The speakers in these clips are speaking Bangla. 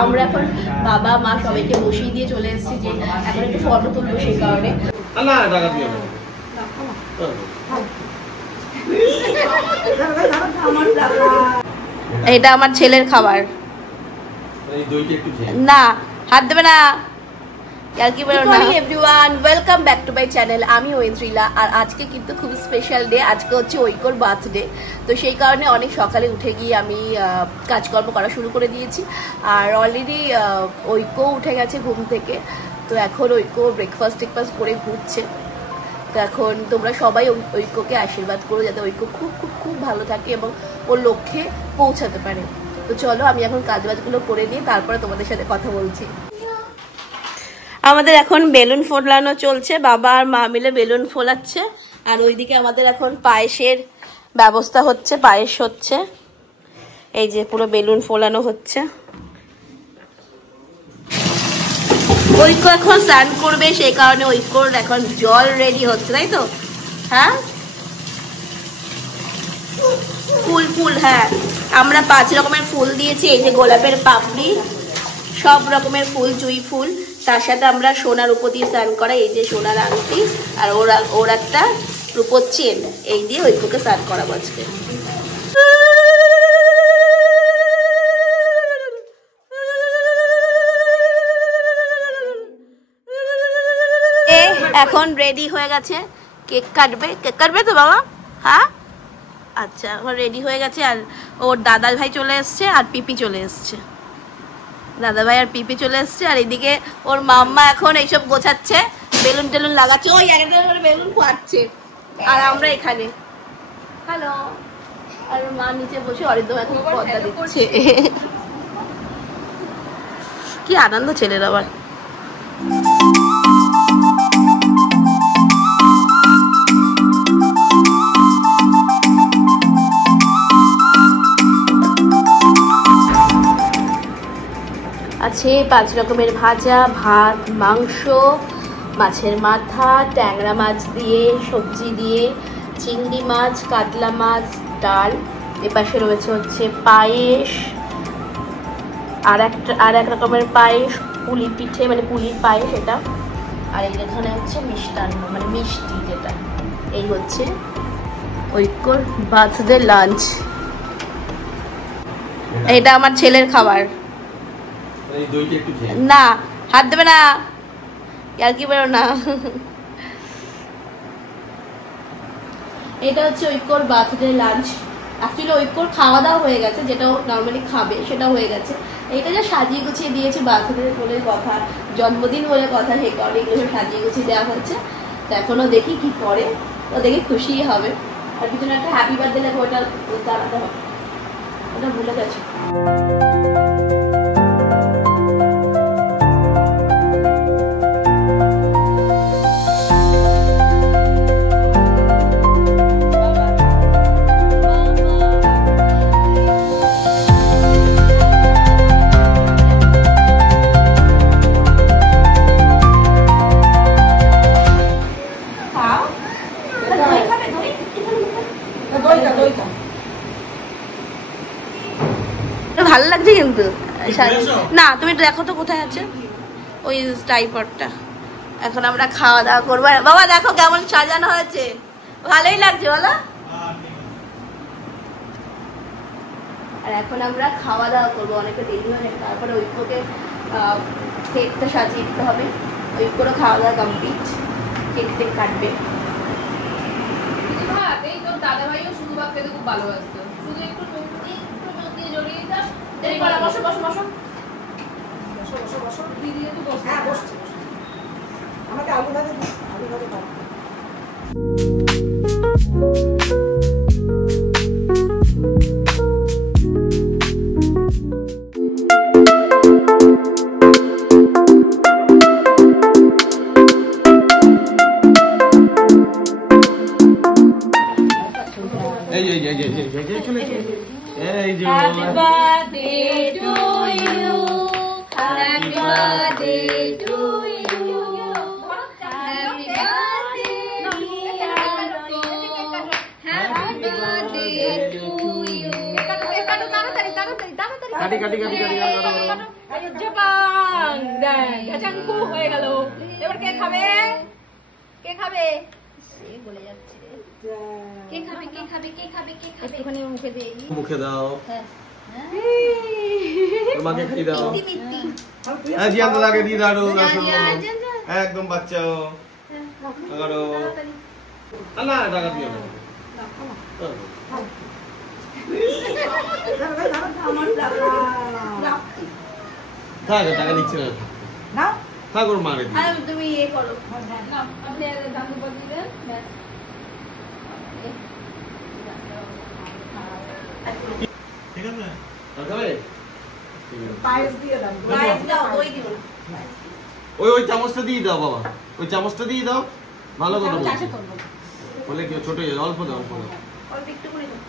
আমরা এখন বাবা মা সবাইকে বসিয়ে দিয়ে চলে এসেছি যে এখন একটু ফটো তুলবো সেই কারণে। এটা আমার ছেলের খাবার না, হাত দেবে না। Everyone, welcome back to my channel. আমি ঐন্দ্রিলা। আর আজকে কিন্তু খুব স্পেশাল ডে। আজকে হচ্ছে ঐক্যর বার্থডে। তো সেই কারণে অনেক সকালে উঠে গিয়ে আমি কাজকর্ম করা শুরু করে দিয়েছি। আর অলরেডি ঐক্য উঠে গেছে ঘুম থেকে। তো এখন ঐক্য ব্রেকফাস্ট করে ঘুরছে। তো এখন তোমরা সবাই ঐক্যকে আশীর্বাদ করো যাতে ঐক্য খুব খুব খুব ভালো থাকে এবং ওর লক্ষ্যে পৌঁছাতে পারে। তো চলো আমি এখন কাজবাজগুলো করে নিয়ে তারপরে তোমাদের সাথে কথা বলছি। আমাদের এখন বেলুন ফোলানো চলছে, বাবা আর মা মিলে বেলুন ফোলাচ্ছে। আর ওইদিকে আমাদের এখন পায়েসের ব্যবস্থা হচ্ছে, পায়েস হচ্ছে। এই যে পুরো বেলুন ফোলানো হচ্ছে। ঐক্য এখন স্নান করবে, সেই কারণে ঐক্যর এখন জল রেডি হচ্ছে, তাই তো? হ্যাঁ, ফুল হ্যাঁ, আমরা 5 রকমের ফুল দিয়েছি। এই যে গোলাপের পাপড়ি, সব রকমের ফুল, জুঁই ফুল, তার সাথে আমরা সোনার রূপো দিয়ে স্নান করা। এই যে সোনার আংটি আর ওর একটা রূপোর চেন, এই দিয়ে ঐক্যকে স্নান করাবো আজকে। এখন রেডি হয়ে গেছে, কেক কাটবে তো বাবা? হ্যাঁ আচ্ছা, এখন রেডি হয়ে গেছে। আর ওর দাদা ভাই চলে এসছে আর পিপি চলে এসছে, দাদা ভাই আর পিপি চলে এসছে। আর এদিকে ওর মাম্মা এখন এইসব গোছাচ্ছে, বেলুন টেলুন লাগাচ্ছে, ওই একটা বেলুন ফাটছে। আর আমরা এখানে হ্যালো, আর ওর মা নিচে বসে অরিন্দম এখন পর্দা দিচ্ছে। কি আনন্দ ছেলের আবার। আছে 5 রকমের ভাজা, ভাত, মাংস, মাছের মাথা, ট্যাংরা মাছ দিয়ে, সবজি দিয়ে, চিংড়ি মাছ, কাতলা মাছ, ডাল। এপাশে রয়েছে হচ্ছে পায়েস, আর এক রকমের পায়েস, পুলি পিঠে মানে পুলির পায়েস এটা। আর এখানে হচ্ছে মিষ্টান্ন মানে মিষ্টি যেটা। এই হচ্ছে ঐক্যর বার্থডে লাঞ্চ। এটা আমার ছেলের খাবার না, হাত দেবে না, আর কি বেরো না। এটা হচ্ছে ঐক্যর বার্থডে লাঞ্চ। অ্যাকচুয়ালি ঐক্যর খাওয়া দাওয়া হয়ে গেছে, যেটা নর্মালি খাবে সেটা হয়ে গেছে। এইটা যা সাজিয়ে গুছিয়ে দিয়েছে, বার্থডে বলে কথা, জন্মদিন বলে কথা, সেই কারণে এগুলো সব সাজিয়ে গুছিয়ে দেওয়া হচ্ছে। তো এখনো দেখি কি করে, ও দেখে খুশিই হবে। আর পিছনে একটা হ্যাপি বার্থডে লেখা, ওটা দাঁড়াতে হবে, ওটা ভুলে গেছে। ভালো লাগছে কিন্তু না, তুমি দেখো তো কোথায় আছে ওই ট্রাইপডটা। এখন আমরা খাওয়া দাওয়া করবো। বাবা দেখো কেমন সাজানো হয়েছে, ভালোই লাগছে বলো? আর এখন আমরা খাওয়া দাওয়া করবো, অনেকটা দেরি হয়ে যাবে। তারপরে ঐক্যকে কেকটা সাজিয়ে দিতে হবে। ঐক্যরও খাওয়া দাওয়া কমপ্লিট, কেক টেক কাটবে। দাদা ভাইও শুধু ভাত খেতে খুব ভালোবাসতো, শুধু একটু জড়িয়ে দাও। বসো বসো বসো বসো বসো বসো, দিয়ে তো বসো। হ্যাঁ বসছি, আমাকে আলু ভাজা দাও। Happy birthday to you. Happy birthday to you. Happy birthday dear Oko. Happy birthday to you. হয়ে গেল। এবার কে খাবে? কে খাবে? বলে যাচ্ছে কে খাবে কে খাবে কে খাবে কে খাবে? একটুখানি মুখে দেই। মুখে দাও। হ্যাঁ মাকে খাই দাও। মিত্তি হ্যাঁ জিয়ান দাদাকে দিয়ে দাও। একদম বাচ্চাও আগারো আল্লাহ টাকা দিও না। টাকা টাকা দিচ্ছে না না ঠাকুর মারে দিই। তুমি এ করো না আপনি দাদু বাদি দেন। ঠিক আছে খাবে পায়েস দিয়ে দাও। পায়েস দাও, দই দিও না। ওই চামচটা দিয়ে দাও বাবা, ওই চামচটা দিয়ে দাও। ভালো কথা বলছি বলে কি ছোট অল্প দাও অল্প দাও অল্প একটু করে দাও।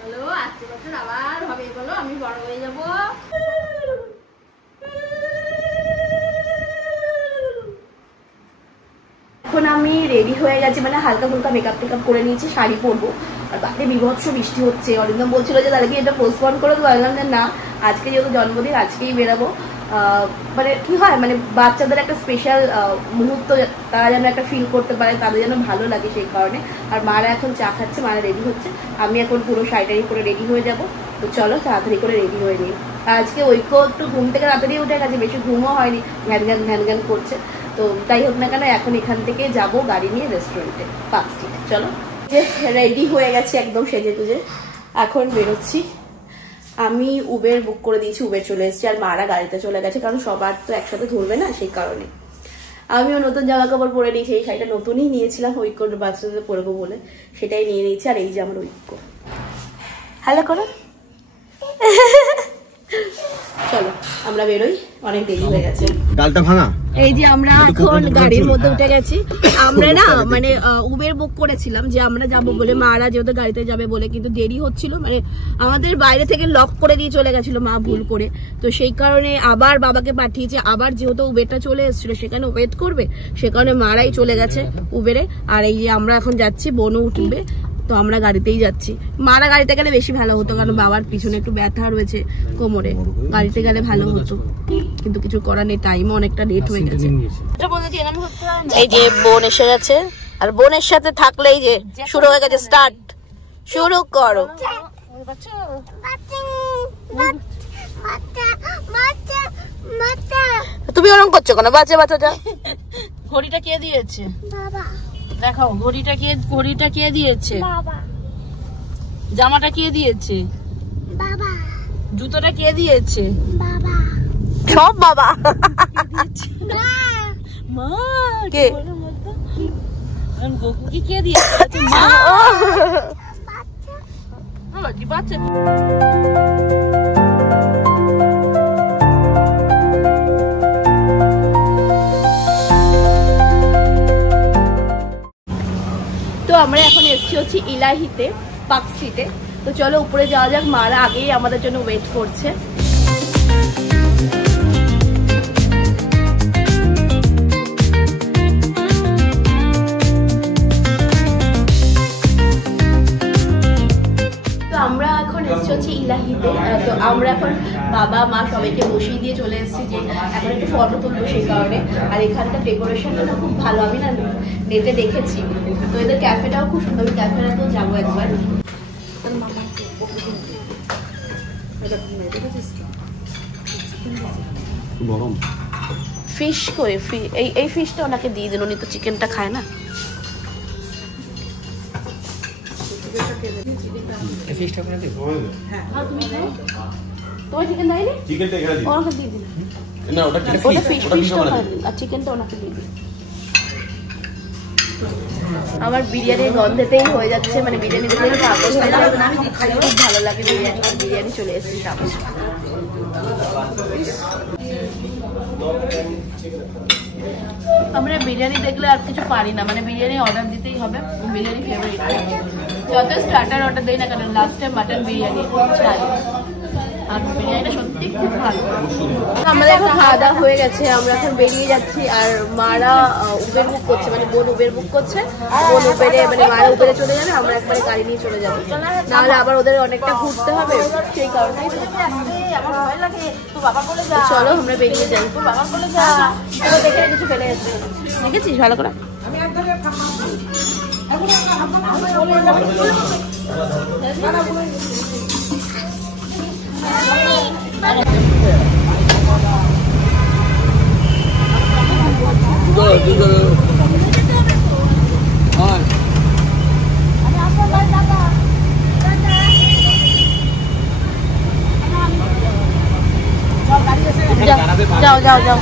বলো আজকে বছর আবার হবে, বলো আমি বড় হয়ে যাব। এখন আমি রেডি হয়ে গেছি, মানে হালকা ফুলকা মেকআপ টেকআপ করে নিয়েছি, শাড়ি পরবো। আর বাইরে বিভৎস বৃষ্টি হচ্ছে। অরিন্দম বলছিল যে তাহলে কি এটা পোস্টপন করে দেবো, বললাম যে না, আজকে যেহেতু জন্মদিন আজকেই বেরাবো। মানে কি হয়, মানে বাচ্চাদের একটা স্পেশাল মুহূর্ত তারা যেন একটা ফিল করতে পারে, তাদের যেন ভালো লাগে, সেই কারণে। আর মারা এখন চা খাচ্ছে, মারা রেডি হচ্ছে, আমি এখন পুরো শাড়িটারি করে রেডি হয়ে যাব। তো চলো তাড়াতাড়ি করে রেডি হয়ে নিই। আজকে ঐক্য একটু ঘুম থেকে তাড়াতাড়ি উঠে গেছে, বেশি ঘুমও হয়নি, ঘ্যান ঘ্যান করছে। তো তাই হোক না কেন, এখন এখান থেকে যাব গাড়ি নিয়ে রেস্টুরেন্টে 5টি। চলো যে রেডি হয়ে গেছি একদম সেজে গুজে, এখন বেরোচ্ছি। আমি উবের বুক করে দিয়েছি, উবের চলে এসেছি। আর মারা গাড়িতে চলে গেছে, কারণ সবার তো একসাথে ধরবে না, সেই কারণে। আমিও নতুন জামা কাপড় পরে নিয়েছি, এই শাড়িটা নতুনই নিয়েছিলাম ঐক্যর বাচ্চাদের পরবো বলে, সেটাই নিয়ে নিয়েছি। আর এই যে আমার ঐক্য, হ্যালো করো। চলো আমরা বেরোই, অনেক দেরি হয়ে গেছে। ডালটা ভাঙা। এই যে আমরা এখন গাড়ির মধ্যে উঠে গেছি। আমরা না মানে উবের বুক করেছিলাম যে আমরা যাবো বলে, মারা যেহেতু গাড়িতে যাবে বলে, কিন্তু দেরি হচ্ছিল, মানে আমাদের বাইরে থেকে লক করে দিয়ে চলে গেছিল মা ভুল করে। তো সেই কারণে আবার বাবাকে পাঠিয়েছে, আবার যেহেতু উবেরটা চলে এসেছিল সেখানে ওয়েট করবে, সে কারণে মারাই চলে গেছে উবেরে। আর এই যে আমরা এখন যাচ্ছি, বোনও উঠবে, তো আমরা গাড়িতেই যাচ্ছি। মারা গাড়িতে গেলে বেশি ভালো হতো, কারণ বাবার পিছনে একটু ব্যথা রয়েছে কোমরে, গাড়িতে গেলে ভালো হতো, কিন্তু কিছু করার নেই, টাইম অনেকটা লেট হয়ে গেছে। এই যে বোন এসে গেছে, আর বোনের সাথে থাকলে এই যে শুরু হয়ে গেছে, স্টার্ট শুরু করো। তুমি ওরকম করছো কেন? বাচ্চা বাচ্চাটা ঘড়িটা কে দিয়েছে? দেখাও ঘড়িটা কে দিয়েছে? জামাটা কে দিয়েছে? জুতোটা কে দিয়েছে? সব বাবা। মা কে? কি কে দিয়েছে? মা বাচ্চা। তো আমরা এখন এসেছি হচ্ছে ইলাহিতে, পার্ক স্ট্রিটে। তো চলো উপরে যাওয়া যাক, মারা আগেই আমাদের জন্য ওয়েট করছে। তো আমরা এখন এসেছি হচ্ছে ইলাহিতে। তো আমরা এখন বাবা মা সবাইকে বসিয়ে দিয়ে চলে এসেছি যে এখন একটু ফটো তুলবো, সেই কারণে। আর এখানকার ডেকোরেশনটা না খুব ভালো, আমি না নেটে দেখেছি। তো এদের ক্যাফেটাও খুব সুন্দর, ক্যাফেটাতেও যাবো একবার। ফিশ করে এই ফিশটা ওনাকে দিয়ে দিন, উনি তো চিকেনটা খায় না। তোমার চিকেন দেয়নি? চিকেনটা এখানে দিন। ওনাকে দিয়ে দিন না, ওটা ফিশটা আর চিকেনটা ওনাকে দিয়ে দিন। আমার বিরিয়ানির গন্ধেতেই হয়ে যাচ্ছে, মানে বিরিয়ানি দেখে পাগল হয়ে যায়, খুব ভালো লাগে বিরিয়ানি। বিরিয়ানি চলে এসেছি সামনে। আমরা বিরিয়ানি দেখলে আর কিছু পারি না, মানে বিরিয়ানি অর্ডার দিতেই হবে, বিরিয়ানি ফেভারিট। যত স্টার্টার অর্ডার দেই না কেন, লাস্ট টাইম মাটন বিরিয়ানি চাই। আর বিরিয়ানিটা সত্যি খুব ভালো। আমাদের এখন খাওয়া দাওয়া হয়ে গেছে, আমরা এখন বেরিয়ে যাচ্ছি। আর মারা উবের বুক করছে, মানে বোন উবের বুক করছে। বোন উবেরে মানে মারা উবেরে চলে যাবে, আমরা একবারে গাড়ি নিয়ে চলে যাবো, নাহলে আবার ওদের অনেকটা ঘুরতে হবে, সেই কারণে। চলো আমরা বেরিয়ে যাই। দেখে কিছু ফেলে গেছে, দেখেছিস ভালো করে? যাও যাও যাও।